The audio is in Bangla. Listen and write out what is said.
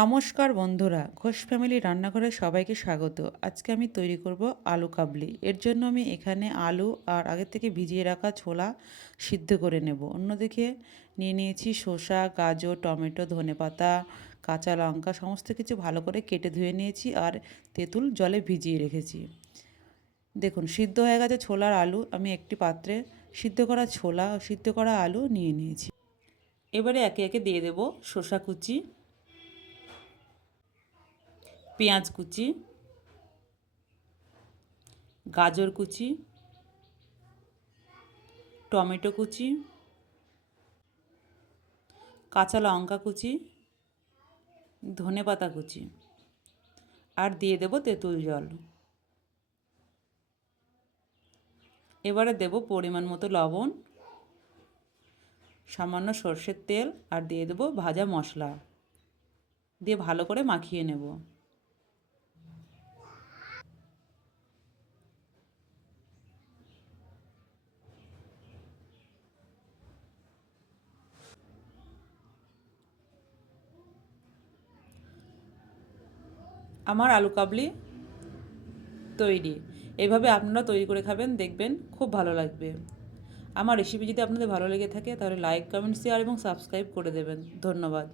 নমস্কার বন্ধুরা, ঘোষ ফ্যামিলি রান্নাঘরে সবাইকে স্বাগত। আজকে আমি তৈরি করব আলু কাবলি। এর জন্য আমি এখানে আলু আর আগে থেকে ভিজিয়ে রাখা ছোলা সিদ্ধ করে নেব। অন্যদিকে নিয়ে নিয়েছি শসা, গাজর, টমেটো, ধনেপাতা, কাঁচা লঙ্কা সমস্ত কিছু ভালো করে কেটে ধুয়ে নিয়েছি আর তেঁতুল জলে ভিজিয়ে রেখেছি। দেখুন সিদ্ধ হয়ে গেছে ছোলার আলু। আমি একটি পাত্রে সিদ্ধ করা ছোলা ও সিদ্ধ করা আলু নিয়ে নিয়েছি। এবারে একে একে দিয়ে দেব শসা কুচি, পেঁয়াজ কুচি, গাজর কুচি, টমেটো কুচি, কাঁচা লঙ্কা কুচি, ধনেপাতা কুচি আর দিয়ে দেব তেঁতুল জল। এবারে দেব পরিমাণ মতো লবণ, সামান্য সর্ষের তেল আর দিয়ে দেব ভাজা মশলা দিয়ে ভালো করে মাখিয়ে নেব। আমার আলু কাবলি তৈরি। এভাবে আপনারা তৈরি করে খাবেন, দেখবেন খুব ভালো লাগবে। আমার রেসিপি যদি আপনাদের ভালো লেগে থাকে তাহলে লাইক, কমেন্ট, শেয়ার এবং সাবস্ক্রাইব করে দেবেন। ধন্যবাদ।